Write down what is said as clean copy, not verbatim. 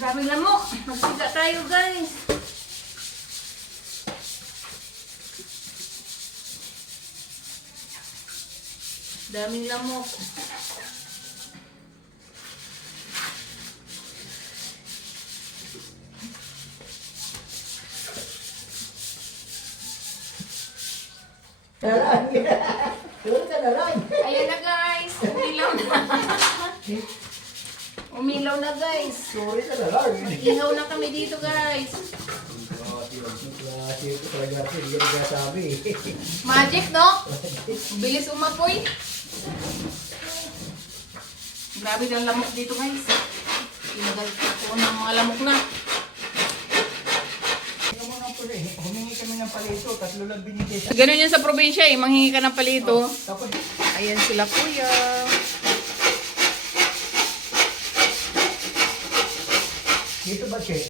Daming lamok. Magsiga tayo, guys. Daming lamok. Talang. Doon ka na lang. Ayan na, guys. Umilaw na. Umilaw na, guys. Sorry ka na lang. Ihaw na kami dito, guys. Klase ko talaga kasi hindi ka nagsasabi. Magic, no? Bilis umapoy. Grabe ng lamok dito, guys. Tinagal ko ng mga lamok na. Humingi kami ng palito, tatlo lang binigay sa... Ganun yan sa probinsya eh. Manghingi ka ng palito. Tapos, Ayan sila, kuya. dito ba siya?